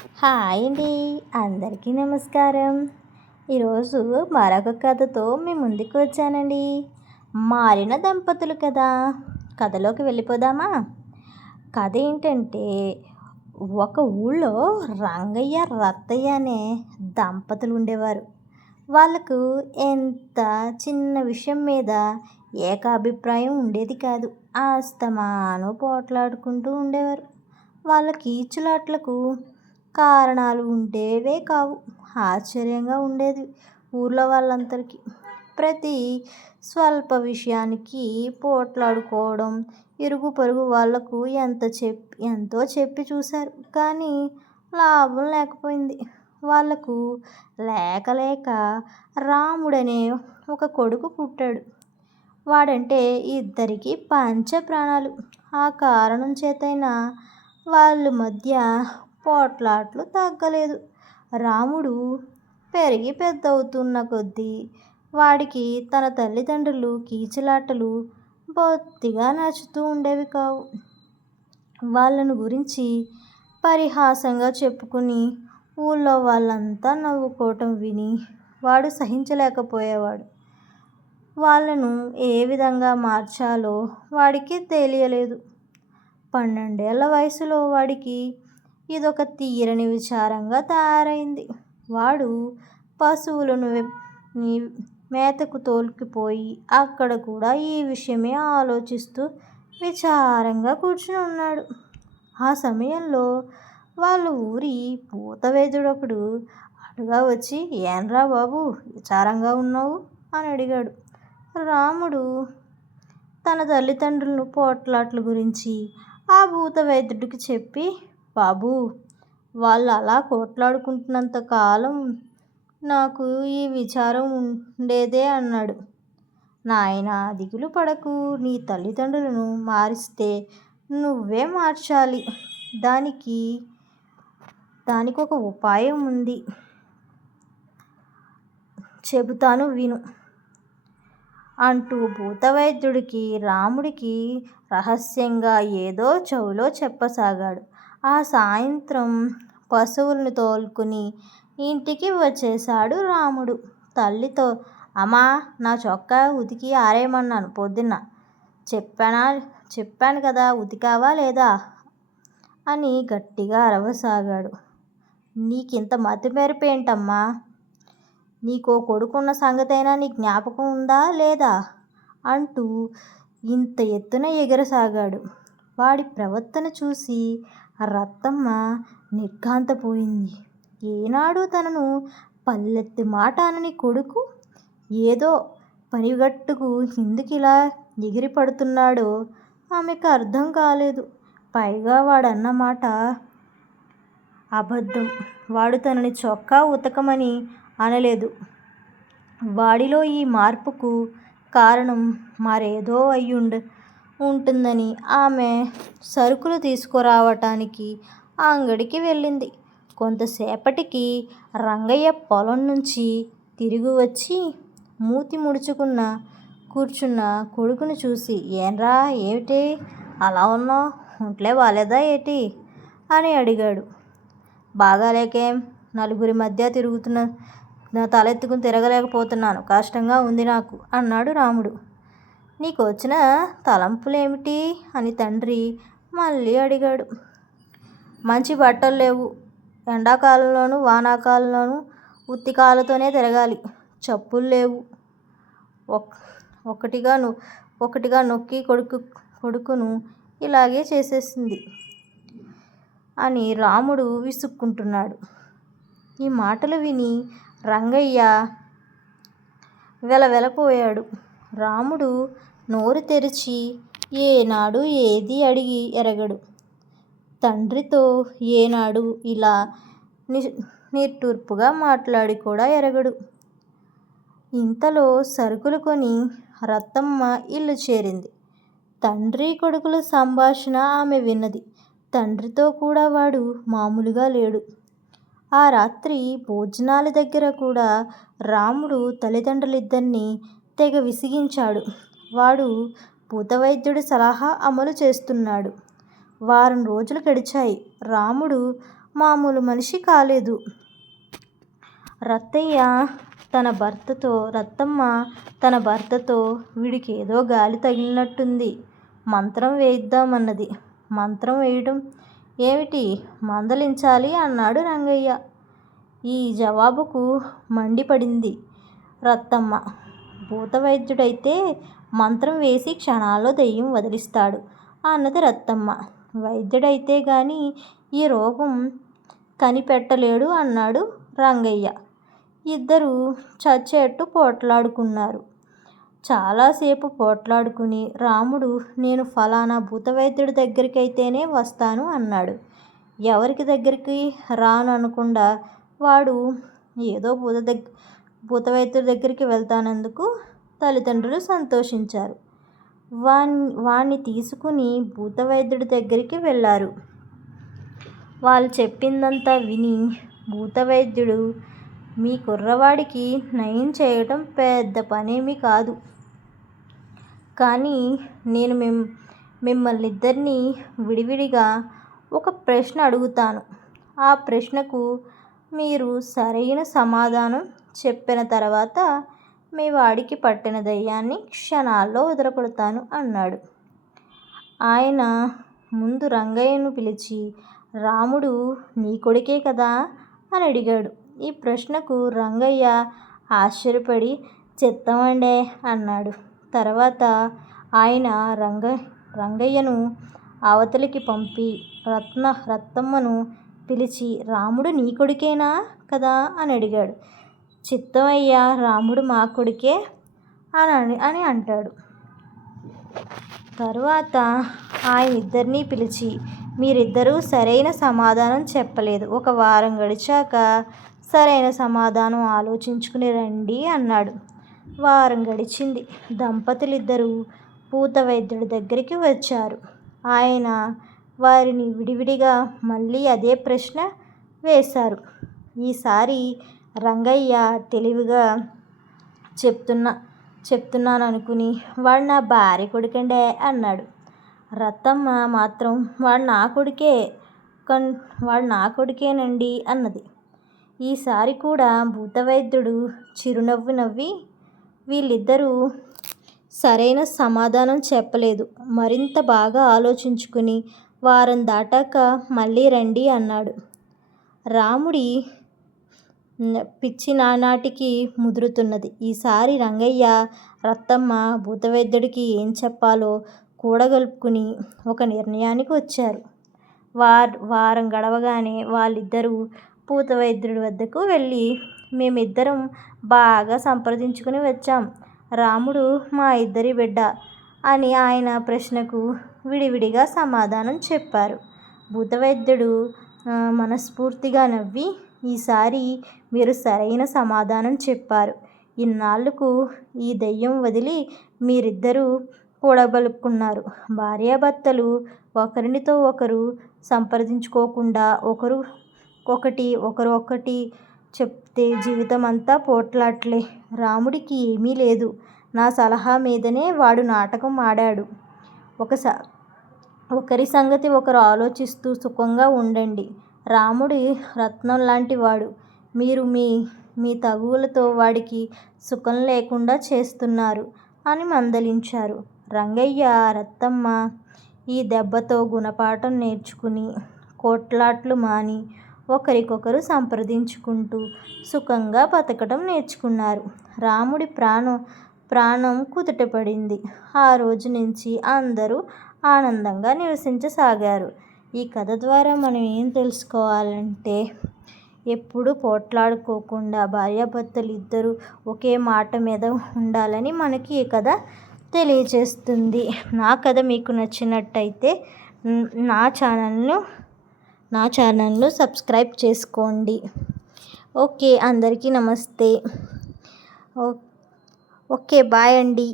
Hi అండి. అందరికీ నమస్కారం. ఈరోజు మరొక కథతో మీ ముందుకు వచ్చానండి. మారిన దంపతులు కదా. కథలోకి వెళ్ళిపోదామా? కథ ఏంటంటే, ఒక ఊళ్ళో రంగయ్య, రత్తయ్య అనే దంపతులు ఉండేవారు. వాళ్ళకు ఎంత చిన్న విషయం మీద ఏకాభిప్రాయం ఉండేది కాదు. అస్తమాను పోట్లాడుకుంటూ ఉండేవారు. వాళ్ళ కీచులాట్లకు కారణాలు ఉండేవే కావు. ఆశ్చర్యంగా ఉండేది ఊర్లో వాళ్ళందరికీ. ప్రతి స్వల్ప విషయానికి పోట్లాడుకోవడం. ఇరుగు పొరుగు వాళ్లకు ఎంతో చెప్పి చూశారు, కానీ లాభం లేకపోయింది. వాళ్లకు లేక లేక రాముడనే ఒక కొడుకు పుట్టాడు. వాడంటే ఇద్దరికీ పంచ ప్రాణాలు. ఆ కారణం చేతైనా వాళ్ళ మధ్య పోట్లాట్లు తగ్గలేదు. రాముడు పెరిగి పెద్దవుతున్న కొద్దీ వాడికి తన తల్లిదండ్రులు కీచులాటలు బొత్తిగా నచ్చుతూ ఉండేవి కావు. వాళ్ళను గురించి పరిహాసంగా చెప్పుకుని ఊళ్ళో వాళ్ళంతా నవ్వుకోవటం విని వాడు సహించలేకపోయేవాడు. వాళ్ళను ఏ విధంగా మార్చాలో వాడికి తెలియలేదు. 12 ఏళ్ల వయసులో వాడికి ఇదొక తీరని విచారంగా తయారైంది. వాడు పశువులను మేతకు తోలుకుపోయి అక్కడ కూడా ఈ విషయమే ఆలోచిస్తూ విచారంగా కూర్చుని ఉన్నాడు. ఆ సమయంలో వాళ్ళ ఊరి భూతవైద్యుడొకడు అటుగా వచ్చి, "ఏంరా బాబు, విచారంగా ఉన్నావు?" అని అడిగాడు. రాముడు తన తల్లిదండ్రులను పోట్లాట్ల గురించి ఆ భూతవైద్యుడికి చెప్పి, "బాబూ, వాళ్ళు అలా పోట్లాడుకుంటున్నంత కాలం నాకు ఈ విచారం ఉండేదే" అన్నాడు. "నాయనా, దిగులు పడకు. నీ తల్లిదండ్రులను మారిస్తే నువ్వే మార్చాలి. దానికి ఒక ఉపాయం ఉంది. చెబుతాను విను" అంటూ భూతవైద్యుడికి రాముడికి రహస్యంగా ఏదో చెవిలో చెప్పసాగాడు. ఆ సాయంత్రం పశువులను తోలుకుని ఇంటికి వచ్చేశాడు రాముడు. తల్లితో, "అమ్మా, నా చొక్కా ఉతికి ఆరేయమన్నాను పొద్దున్న. చెప్పాను కదా, ఉతికావా లేదా" అని గట్టిగా అరవసాగాడు. "నీకింత మతిమరుపేంటమ్మా? నీకో కొడుకున్న సంగతైనా నీ జ్ఞాపకం ఉందా లేదా" అంటూ ఇంత ఎత్తున ఎగరసాగాడు. వాడి ప్రవర్తన చూసి రత్తమ్మ నిర్ఘాంతపోయింది. ఏనాడు తనను పల్లెత్తు మాట అనని కొడుకు ఏదో పనిగట్టుకు ఎందుకిలా ఎగిరిపడుతున్నాడో ఆమెకు అర్థం కాలేదు. పైగా వాడన్న మాట అబద్ధం. వాడు తనని చొక్కా ఉతకమని అనలేదు. వాడిలో ఈ మార్పుకు కారణం మరేదో అయి ఉంటుందని ఆమె సరుకులు తీసుకురావటానికి ఆ అంగడికి వెళ్ళింది. కొంతసేపటికి రంగయ్య పొలం నుంచి తిరిగి వచ్చి మూతి ముడుచుకున్న కూర్చున్న కొడుకును చూసి, "ఏంరా, ఏమిటి అలా ఉన్నావు? ఒంట్లో బాలేదా ఏటి?" అని అడిగాడు. "బాగాలేకేం? నలుగురి మధ్య తలెత్తుకుని తిరగలేకపోతున్నాను. కష్టంగా ఉంది నాకు" అన్నాడు రాముడు. "నీకు వచ్చిన తలంపులేమిటి?" అని తండ్రి మళ్ళీ అడిగాడు. "మంచి బట్టలు లేవు. ఎండాకాలంలోనూ వానాకాలంలోనూ ఉత్తికాళ్ళతోనే తిరగాలి. చెప్పులు లేవు. ఒకటిగా నొక్కి కొడుకును ఇలాగే చేసేసింది" అని రాముడు విసుక్కుంటున్నాడు. ఈ మాటలు విని రంగయ్య వెలవెలపోయాడు. రాముడు నోరు తెరిచి ఏనాడు ఏదీ అడిగి ఎరగడు. తండ్రితో ఏనాడు ఇలా నిట్టూర్పుగా మాట్లాడి కూడా ఎరగడు. ఇంతలో సరుకులు కొని రత్తమ్మ ఇల్లు చేరింది. తండ్రి కొడుకుల సంభాషణ ఆమె విన్నది. తండ్రితో కూడా వాడు మామూలుగా లేడు. ఆ రాత్రి భోజనాల దగ్గర కూడా రాముడు తల్లిదండ్రులిద్దరినీ తెగ విసిగించాడు. వాడు భూతవైద్యుడి సలహా అమలు చేస్తున్నాడు. వారం రోజులు గడిచాయి. రాముడు మామూలు మనిషి కాలేదు. రత్తమ్మ తన భర్తతో వీడికి ఏదో గాలి తగిలినట్టుంది, మంత్రం వేయిద్దామన్నది. మంత్రం వేయడం ఏమిటి, మందలించాలి అన్నాడు రంగయ్య. ఈ జవాబుకు మండిపడింది రత్తమ్మ. భూతవైద్యుడైతే మంత్రం వేసి క్షణాల్లో దెయ్యం వదిలిస్తాడు అన్నది రత్తమ్మ. వైద్యుడైతే గాని ఈ రోగం కనిపెట్టలేడు అన్నాడు రంగయ్య. ఇద్దరూ చచ్చేట్టు పోట్లాడుకున్నారు. చాలాసేపు పోట్లాడుకుని రాముడు నేను ఫలానా భూతవైద్యుడి దగ్గరికైతేనే వస్తాను అన్నాడు. ఎవరికి దగ్గరికి రాను అనకుండా వాడు ఏదో భూతవైద్యుడి దగ్గరికి వెళ్తానందుకు తల్లిదండ్రులు సంతోషించారు. వాణ్ణి తీసుకుని భూతవైద్యుడి దగ్గరికి వెళ్ళారు. వాళ్ళు చెప్పిందంతా విని భూతవైద్యుడు మీ కుర్రవాడికి నయం చేయటం పెద్ద పనేమీ కాదు, కానీ నేను మిమ్మల్నిద్దరినీ విడివిడిగా ఒక ప్రశ్న అడుగుతాను. ఆ ప్రశ్నకు మీరు సరైన సమాధానం చెప్పిన తర్వాత మీ వాడికి పట్టిన దయ్యాన్ని క్షణాల్లో వదిలిపెడతాను అన్నాడు. ఆయన ముందు రంగయ్యను పిలిచి రాముడు నీ కొడుకే కదా అని అడిగాడు. ఈ ప్రశ్నకు రంగయ్య ఆశ్చర్యపడి చిత్తమండే అన్నాడు. తర్వాత ఆయన రంగయ్యను అవతలికి పంపి రత్తమ్మను పిలిచి రాముడు నీ కొడుకేనా కదా అని అడిగాడు. చిత్తమయ్యా, రాముడు మా కొడుకే అని అంటాడు. తరువాత ఆయన ఇద్దరినీ పిలిచి మీరిద్దరూ సరైన సమాధానం చెప్పలేదు, ఒక వారం గడిచాక సరైన సమాధానం ఆలోచించుకుని రండి అన్నాడు. వారం గడిచింది. దంపతులిద్దరూ భూతవైద్యుడి దగ్గరికి వచ్చారు. ఆయన వారిని విడివిడిగా మళ్ళీ అదే ప్రశ్న వేశారు. ఈసారి రంగయ్య తెలివిగా చెప్తున్నాననుకుని వాడు నా భార్య కొడుకండే అన్నాడు. రత్తమ్మ మాత్రం వాడు నా కొడుకేనండి అన్నది. ఈసారి కూడా భూతవైద్యుడు చిరునవ్వు నవ్వి వీళ్ళిద్దరూ సరైన సమాధానం చెప్పలేదు, మరింత బాగా ఆలోచించుకుని వారం దాటాక మళ్ళీ రండి అన్నాడు. రాముడి పిచ్చి నానాటికి ముదురుతున్నది. ఈసారి రంగయ్య రత్తమ్మ భూతవైద్యుడికి ఏం చెప్పాలో కూడగలుపుకుని ఒక నిర్ణయానికి వచ్చారు. వారం గడవగానే వాళ్ళిద్దరూ భూతవైద్యుడి వద్దకు వెళ్ళి మేమిద్దరం బాగా సంప్రదించుకుని వచ్చాం, రాముడు మా ఇద్దరి బిడ్డ అని ఆయన ప్రశ్నకు విడివిడిగా సమాధానం చెప్పారు. భూతవైద్యుడు మనస్ఫూర్తిగా నవ్వి ఈసారి మీరు సరైన సమాధానం చెప్పారు, ఇన్నాళ్లకు ఈ దెయ్యం వదిలి మీరిద్దరూ కూడబలుక్కున్నారు. భార్యాభర్తలు ఒకరినితో ఒకరు సంప్రదించుకోకుండా ఒకరు చెప్తే జీవితం అంతా పోట్లాట్లే. రాముడికి ఏమీ లేదు, నా సలహా మీదనే వాడు నాటకం ఆడాడు. ఒకరి సంగతి ఒకరు ఆలోచిస్తూ సుఖంగా ఉండండి. రాముడి రత్నం లాంటి వాడు, మీరు మీ తగువులతో వాడికి సుఖం లేకుండా చేస్తున్నారు అని మందలించారు. రంగయ్య రత్తమ్మ ఈ దెబ్బతో గుణపాఠం నేర్చుకుని కోట్లాట్లు మాని ఒకరికొకరు సంప్రదించుకుంటూ సుఖంగా బతకడం నేర్చుకున్నారు. రాముడి ప్రాణం కుదుటపడింది. ఆ రోజు నుంచి అందరూ ఆనందంగా నివసించసాగారు. ఈ కథ ద్వారా మనం ఏం తెలుసుకోవాలంటే ఎప్పుడూ పోట్లాడుకోకుండా భార్యాభర్తలు ఇద్దరు ఒకే మాట మీద ఉండాలని మనకి ఈ కథ తెలియజేస్తుంది. నా కథ మీకు నచ్చినట్టయితే నా ఛానల్ను సబ్స్క్రైబ్ చేసుకోండి. ఓకే, అందరికీ నమస్తే. ఓకే, బాయ్ అండి.